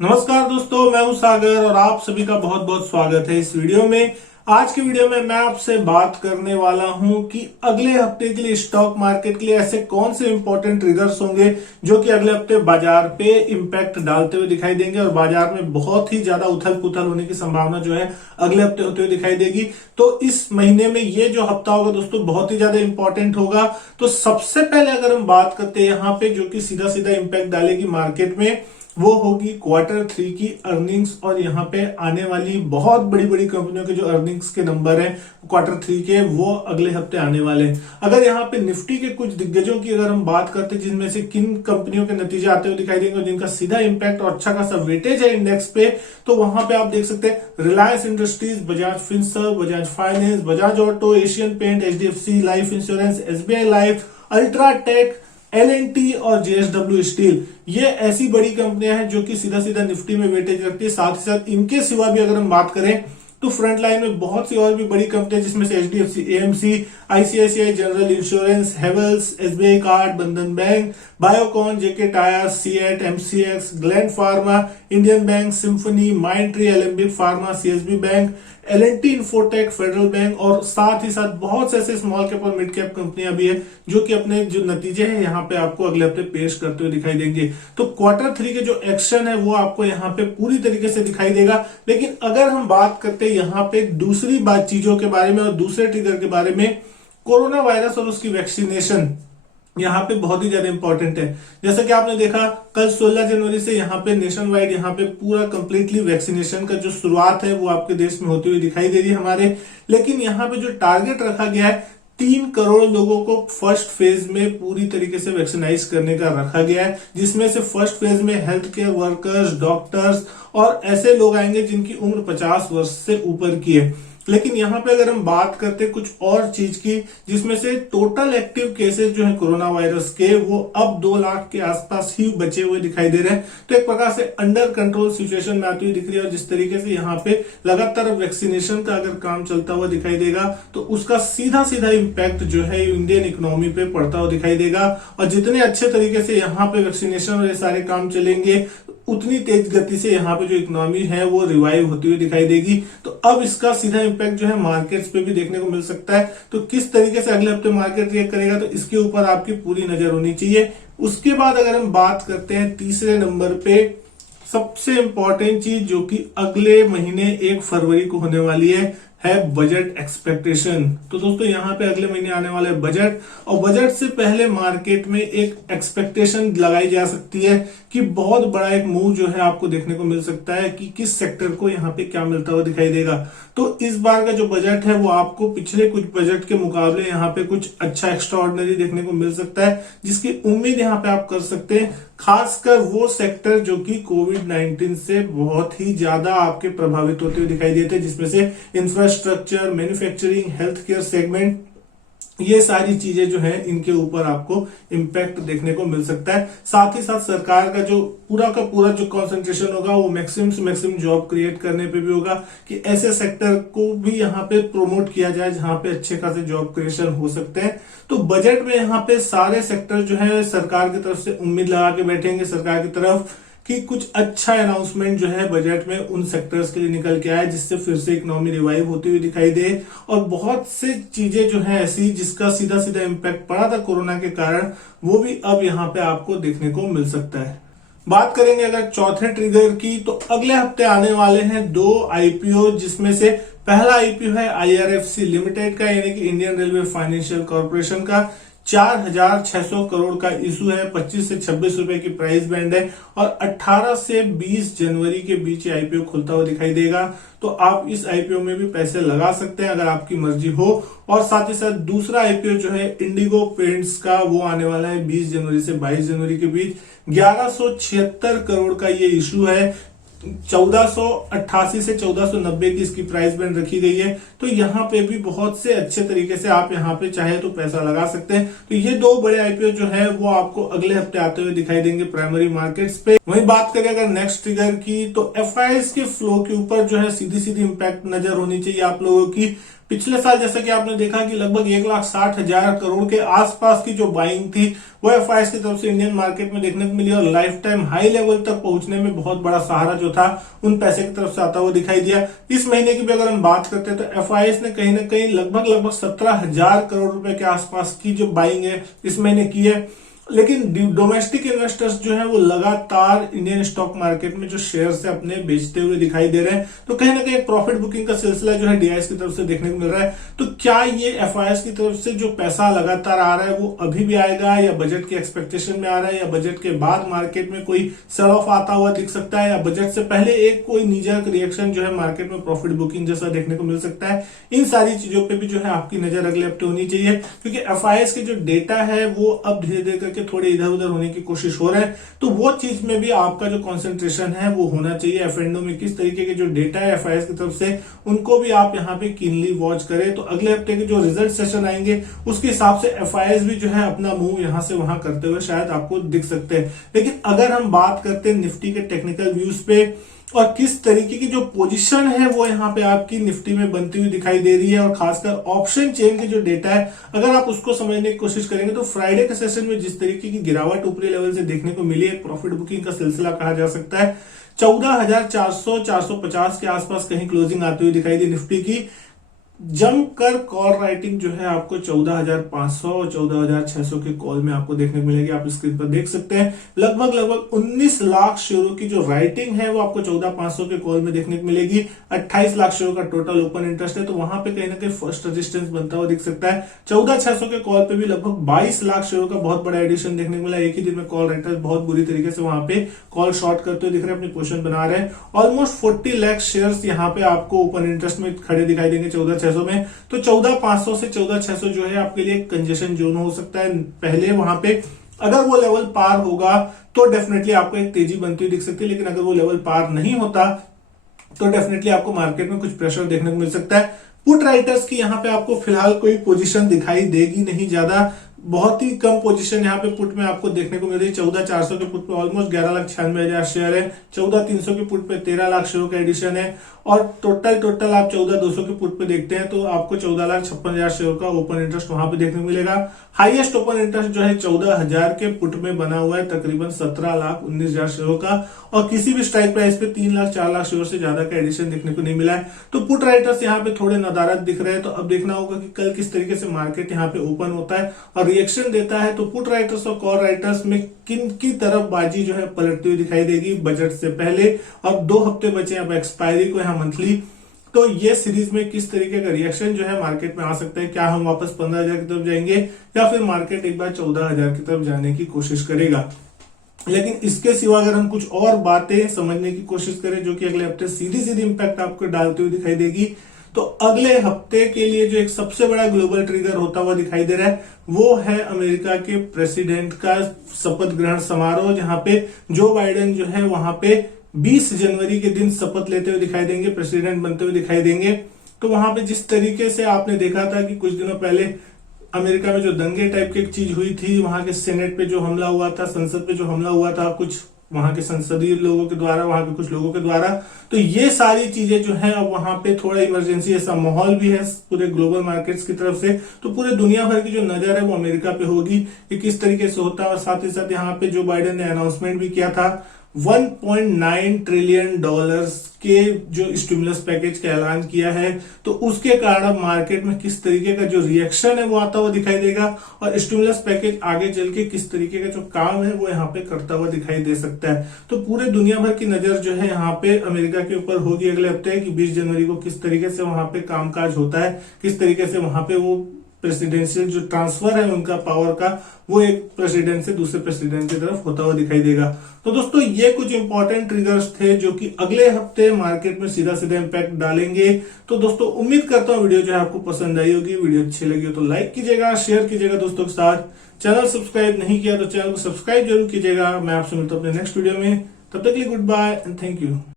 नमस्कार दोस्तों, मैं हूं सागर और आप सभी का बहुत बहुत स्वागत है इस वीडियो में। आज की वीडियो में मैं आपसे बात करने वाला हूं कि अगले हफ्ते के लिए स्टॉक मार्केट के लिए ऐसे कौन से इंपॉर्टेंट ट्रिगर्स होंगे जो कि अगले हफ्ते बाजार पे इंपैक्ट डालते हुए दिखाई देंगे और बाजार में बहुत ही ज्यादा उथल पुथल होने की संभावना जो है अगले हफ्ते होते हुए दिखाई देगी। तो इस महीने में ये जो हफ्ता होगा दोस्तों बहुत ही ज्यादा इंपॉर्टेंट होगा। तो सबसे पहले अगर हम बात करते हैं यहाँ पे जो कि सीधा सीधा इंपैक्ट डालेगी मार्केट में, वो होगी क्वार्टर थ्री की अर्निंग्स। और यहाँ पे आने वाली बहुत बड़ी बड़ी कंपनियों के जो अर्निंग्स के नंबर हैं क्वार्टर थ्री के, वो अगले हफ्ते आने वाले हैं। अगर यहाँ पे निफ्टी के कुछ दिग्गजों की अगर हम बात करते हैं जिनमें से किन कंपनियों के नतीजे आते हुए दिखाई देंगे और जिनका सीधा इंपैक्ट और अच्छा खासा वेटेज है इंडेक्स पे, तो वहां पे आप देख सकते हैं Reliance Industries, Bajaj Finserv, Bajaj finance, Bajaj auto, Asian paint, HDFC life insurance, SBI life, UltraTech, L&T और जेएसडब्ल्यू स्टील, ये ऐसी बड़ी कंपनियां हैं जो कि सीधा सीधा निफ्टी में वेटेज रखती है। साथ ही साथ इनके सिवा भी अगर हम बात करें तो फ्रंट लाइन में बहुत सी और भी बड़ी कंपनियां जिसमें से HDFC, AMC, ICICI General Insurance, Havells, SBI Card, Bandhan Bank, Biocon, JK Tyre, CEAT, MCX, Gland Pharma, Indian Bank, Symphony, Mindtree, Alembic Pharma, CSB Bank, L&T Infotech, Federal Bank और साथ ही साथ बहुत से ऐसे स्मॉल कैप और मिड कैप कंपनियां भी है जो कि अपने जो नतीजे हैं यहाँ पे आपको अगले हफ्ते पेश करते हुए दिखाई देंगे। तो क्वार्टर थ्री के जो एक्शन है वो आपको यहाँ पे पूरी तरीके से दिखाई देगा। लेकिन अगर हम बात करते हैं यहाँ पे दूसरी बात चीजों के बारे में और दूसरे ट्रिगर के बारे में, कोरोना वायरस और उसकी वैक्सीनेशन यहाँ पे बहुत ही ज्यादा इंपॉर्टेंट है। जैसा कि आपने देखा कल 16 जनवरी से यहाँ पे नेशन वाइड यहाँ पे पूरा कंप्लीटली वैक्सीनेशन का जो शुरुआत है वो आपके देश में होती हुई दिखाई दे रही है हमारे। लेकिन यहाँ पे जो टारगेट रखा गया है 3 करोड़ लोगों को फर्स्ट फेज में पूरी तरीके से वैक्सीनाइज करने का रखा गया है, जिसमें से फर्स्ट फेज में हेल्थ केयर वर्कर्स, डॉक्टर्स और ऐसे लोग आएंगे जिनकी उम्र 50 वर्ष से ऊपर की है। लेकिन यहाँ पे अगर हम बात करते कुछ और चीज की, जिसमें से टोटल एक्टिव केसेस जो है कोरोना वायरस के वो अब 2 लाख के आसपास ही बचे हुए दिखाई दे रहे हैं। तो एक प्रकार से अंडर कंट्रोल सिचुएशन में आती हुई दिख रही है और जिस तरीके से यहाँ पे लगातार वैक्सीनेशन का अगर काम चलता हुआ दिखाई देगा तो उसका सीधा सीधा इम्पैक्ट जो है इंडियन इकोनॉमी पे पड़ता हुआ दिखाई देगा। और जितने अच्छे तरीके से यहाँ पे वैक्सीनेशन और ये सारे काम चलेंगे उतनी तेज गति से यहाँ पे जो इकोनॉमी है वो रिवाइव होती हुई दिखाई देगी। तो अब इसका सीधा इम्पैक्ट जो है मार्केट्स पे भी देखने को मिल सकता है। तो किस तरीके से अगले हफ्ते मार्केट रिएक्ट करेगा तो इसके ऊपर आपकी पूरी नजर होनी चाहिए। उसके बाद अगर हम बात करते हैं तीसरे नंबर पे, सबसे इंपॉर्टेंट चीज जो कि अगले महीने 1 फरवरी को होने वाली है बजट एक्सपेक्टेशन। तो दोस्तों यहाँ पे अगले महीने आने वाले बजट और बजट से पहले मार्केट में एक एक्सपेक्टेशन लगाई जा सकती है कि बहुत बड़ा एक मूव जो है आपको देखने को मिल सकता है कि किस सेक्टर को यहाँ पे क्या मिलता हुआ दिखाई देगा। तो इस बार का जो बजट है वो आपको पिछले कुछ बजट के मुकाबले यहाँ पे कुछ अच्छा एक्स्ट्राऑर्डिनरी देखने को मिल सकता है, जिसकी उम्मीद यहाँ पे आप कर सकते हैं। खासकर वो सेक्टर जो कि कोविड-19 से बहुत ही ज्यादा आपके प्रभावित होते हुए दिखाई देते हैं, जिसमें से infrastructure, manufacturing, health care segment, ये सारी चीजें जो है इनके ऊपर आपको इम्पैक्ट देखने को मिल सकता है। साथ ही साथ सरकार का जो पूरा का पूरा जो कंसंट्रेशन होगा वो मैक्सिमम से मैक्सिमम जॉब क्रिएट करने पे भी होगा कि ऐसे सेक्टर को भी यहाँ पे प्रोमोट किया जाए जहां पे अच्छे खासे जॉब क्रिएशन हो सकते हैं। तो बजट में यहाँ पे सारे सेक्टर जो है सरकार की तरफ से उम्मीद लगा के बैठेंगे सरकार की तरफ कि कुछ अच्छा अनाउंसमेंट जो है बजट में उन सेक्टर्स के लिए निकल के आए, जिससे फिर से इकोनॉमी रिवाइव होती हुई दिखाई दे। और बहुत से चीजें जो है ऐसी जिसका सीधा सीधा इम्पैक्ट पड़ा था कोरोना के कारण, वो भी अब यहाँ पे आपको देखने को मिल सकता है। बात करेंगे अगर चौथे ट्रिगर की, तो अगले हफ्ते आने वाले हैं 2 आईपीओ, जिसमें से पहला आईपीओ है आईआरएफसी लिमिटेड का, यानी कि इंडियन रेलवे फाइनेंशियल कॉर्पोरेशन का। 4,600 करोड़ का इशू है, 25 से 26 रुपए की प्राइस बैंड है और 18 से 20 जनवरी के बीच आईपीओ खुलता हुआ दिखाई देगा। तो आप इस आईपीओ में भी पैसे लगा सकते हैं अगर आपकी मर्जी हो। और साथ ही साथ दूसरा आईपीओ जो है इंडिगो पेंट्स का, वो आने वाला है 20 जनवरी से 22 जनवरी के बीच। 1176 करोड़ का ये इशू है, 1488 से 1490 की इसकी प्राइस बैंड रखी गई है। तो यहाँ पे भी बहुत से अच्छे तरीके से आप यहाँ पे चाहे तो पैसा लगा सकते हैं। तो ये 2 बड़े आईपीओ जो है वो आपको अगले हफ्ते आते हुए दिखाई देंगे प्राइमरी मार्केट्स पे। वहीं बात करें अगर नेक्स्ट ट्रिगर की, तो एफआईआईज के फ्लो के ऊपर जो है सीधी सीधी इंपैक्ट नजर होनी चाहिए आप लोगों की। पिछले साल जैसा कि आपने देखा कि लगभग 1,60,000 करोड़ के आसपास की जो बाइंग थी वो एफआईएस की तरफ से इंडियन मार्केट में देखने को मिली और लाइफ टाइम हाई लेवल तक पहुंचने में बहुत बड़ा सहारा जो था उन पैसे की तरफ से आता हुआ दिखाई दिया। इस महीने की भी अगर हम बात करते हैं तो एफआईएस ने कहीं ना कहीं लगभग 17,000 करोड़ रुपए के आसपास की जो बाइंग है इस महीने की है। लेकिन डोमेस्टिक इन्वेस्टर्स जो है वो लगातार इंडियन स्टॉक मार्केट में जो शेयर्स है अपने बेचते हुए दिखाई दे रहे हैं। तो कहीं ना कहीं प्रॉफिट बुकिंग का सिलसिला जो है डीआईएस की तरफ से देखने को मिल रहा है। तो क्या ये एफआईएस की तरफ से जो पैसा लगातार आ रहा है वो अभी भी आएगा या बजट के एक्सपेक्टेशन में आ रहा है या बजट के बाद मार्केट में कोई सेल ऑफ आता हुआ दिख सकता है या बजट से पहले एक कोई नीजक रिएक्शन जो है मार्केट में प्रॉफिट बुकिंग जैसा देखने को मिल सकता है। इन सारी चीजों पर भी जो है आपकी नजर अगले हफ्ते होनी चाहिए, क्योंकि एफआईएस के जो डेटा है वो अब धीरे धीरे करके थोड़े इधर उधर होने की कोशिश हो रहा है। तो वो चीज में भी आपका जो कंसंट्रेशन है वो होना चाहिए। एफएनओ में किस तरीके के जो डेटा है एफआईएस की तरफ से उनको भी आप यहाँ पे कीनली वॉच करें। तो अगले हफ्ते के जो रिजल्ट सेशन आएंगे उसके हिसाब से एफआईएस भी जो है अपना मूव यहां से वहां करते हुए शायद आपको दिख सकते हैं। लेकिन अगर हम बात करते हैं निफ्टी के टेक्निकल व्यूज पे और किस तरीके की जो पोजीशन है वो यहाँ पे आपकी निफ्टी में बनती हुई दिखाई दे रही है और खासकर ऑप्शन चेन के जो डेटा है अगर आप उसको समझने की कोशिश करेंगे तो फ्राइडे के सेशन में जिस तरीके की गिरावट ऊपरी लेवल से देखने को मिली है प्रॉफिट बुकिंग का सिलसिला कहा जा सकता है। 14,400-450 के आसपास कहीं क्लोजिंग आती हुई दिखाई दी निफ्टी की। जमकर कॉल राइटिंग जो है आपको 14,500 और 14,600 के कॉल में आपको देखने को मिलेगी। आप स्क्रीन पर देख सकते हैं लगभग 19 लाख शेयरों की जो राइटिंग है वो आपको 14,500 के कॉल में देखने को मिलेगी। 28 लाख शेयरों का टोटल ओपन इंटरेस्ट है, तो वहां पे कहीं ना कहीं फर्स्ट रेजिस्टेंस बनता हुआ दिख सकता है। 14,600 के कॉल पे भी लगभग 22 लाख शेयरों का बहुत बड़ा एडिशन देखने को मिला। एक ही दिन में कॉल राइटर्स बहुत बुरी तरीके से वहां पे कॉल शॉर्ट करते हुए दिख रहे हैं, अपनी पोजीशन बना रहे हैं। ऑलमोस्ट 40 लाख शेयर्स यहाँ पे आपको ओपन इंटरेस्ट में खड़े दिखाई देंगे 14,600 में। तो 14,500 से 14,600 जो है आपके लिए कंजेशन जोन हो सकता है। पहले वहां पे अगर वो लेवल पार होगा तो डेफिनेटली आपको एक तेजी बनती हुई दिख सकती है, लेकिन अगर वो लेवल पार नहीं होता तो डेफिनेटली आपको मार्केट में कुछ प्रेशर देखने को मिल सकता है। पुट राइटर्स की यहाँ पे आपको फिलहाल कोई पोजीशन दिखाई देगी नहीं, ज्यादा बहुत ही कम पोजीशन यहाँ पे पुट में आपको देखने को मिल रही है। 14,400 के पुट पे ऑलमोस्ट 11,96,000 शेयर है। 14,300 के पुट पे 13 लाख शेयरों का एडिशन है और टोटल आप 14,200 के पुट पे देखते हैं तो आपको 14,56,000 शेयर का ओपन इंटरेस्ट वहां पे देखने को मिलेगा। हाईएस्ट ओपन इंटरेस्ट जो है 14,000 के पुट में बना हुआ है, तकरीबन 17,19,000 शेयरों का, और किसी भी स्ट्राइक प्राइस पे 3 लाख 4 लाख शेयर से ज्यादा का एडिशन देखने को नहीं मिला है। तो पुट राइटर्स यहाँ पे थोड़े नदारत दिख रहे हैं। तो अब देखना होगा कि कल किस तरीके से मार्केट यहाँ पे ओपन होता है और रिएक्शन देता है। तो पुट राइटर्स और कॉल राइटर्स में किन की तरफ बाजी जो है पलटती हुई दिखाई देगी बजट से पहले, और 2 हफ्ते बचे अब एक्सपायरी को यहाँ मंथली। तो ये सीरीज में किस तरीके का रिएक्शन जो है मार्केट में आ सकता है, क्या हम वापस 15,000 की तरफ जाएंगे या फिर मार्केट एक बार 14,000 की तरफ जाने की कोशिश करेगा। लेकिन इसके सिवा अगर हम कुछ और बातें समझने की कोशिश करें जो कि अगले हफ्ते सीधी इंपैक्ट आपको डालती हुई दिखाई देगी, तो अगले हफ्ते के लिए जो एक सबसे बड़ा ग्लोबल ट्रिगर होता हुआ दिखाई दे रहा है वो है अमेरिका के प्रेसिडेंट का शपथ ग्रहण समारोह, जहां पे जो बाइडेन जो है वहां पे 20 जनवरी के दिन शपथ लेते हुए दिखाई देंगे, प्रेसिडेंट बनते हुए दिखाई देंगे। तो वहां पे जिस तरीके से आपने देखा था कि कुछ दिनों पहले अमेरिका में जो दंगे टाइप की एक चीज हुई थी, वहां के सेनेट पे जो हमला हुआ था, संसद पे जो हमला हुआ था कुछ वहां के संसदीय लोगों के द्वारा, वहां के कुछ लोगों के द्वारा, तो ये सारी चीजें जो है अब वहां पे थोड़ा इमरजेंसी ऐसा माहौल भी है पूरे ग्लोबल मार्केट्स की तरफ से। तो पूरे दुनिया भर की जो नजर है वो अमेरिका पे होगी कि किस तरीके से होता है। और साथ ही साथ यहाँ पे जो बाइडेन ने अनाउंसमेंट भी किया था 1.9 ट्रिलियन डॉलर्स के जो स्टिमुलस पैकेज का ऐलान किया है, तो उसके कारण अब मार्केट में किस तरीके का जो रिएक्शन है वो आता हुआ दिखाई देगा और स्टिमुलस पैकेज आगे चल के किस तरीके का जो काम है वो यहाँ पे करता हुआ दिखाई दे सकता है। तो पूरे दुनिया भर की नजर जो है यहाँ पे अमेरिका के ऊपर होगी अगले हफ्ते कि 20 जनवरी को किस तरीके से वहां पे कामकाज होता है, किस तरीके से वहां पे वो प्रेसिडेंशियल जो ट्रांसफर है उनका पावर का वो एक प्रेसिडेंट से दूसरे प्रेसिडेंट की तरफ होता हुआ दिखाई देगा। तो दोस्तों ये कुछ इंपॉर्टेंट ट्रिगर्स थे जो कि अगले हफ्ते मार्केट में सीधा इंपैक्ट डालेंगे। तो दोस्तों उम्मीद करता हूं वीडियो जो है आपको पसंद आई होगी। वीडियो अच्छी लगी हो तो लाइक कीजिएगा, शेयर कीजिएगा दोस्तों के साथ। चैनल सब्सक्राइब नहीं किया तो चैनल को सब्सक्राइब जरूर कीजिएगा। मैं आपसे मिलता हूं अपने नेक्स्ट वीडियो में, तब तक के लिए goodbye and thank you.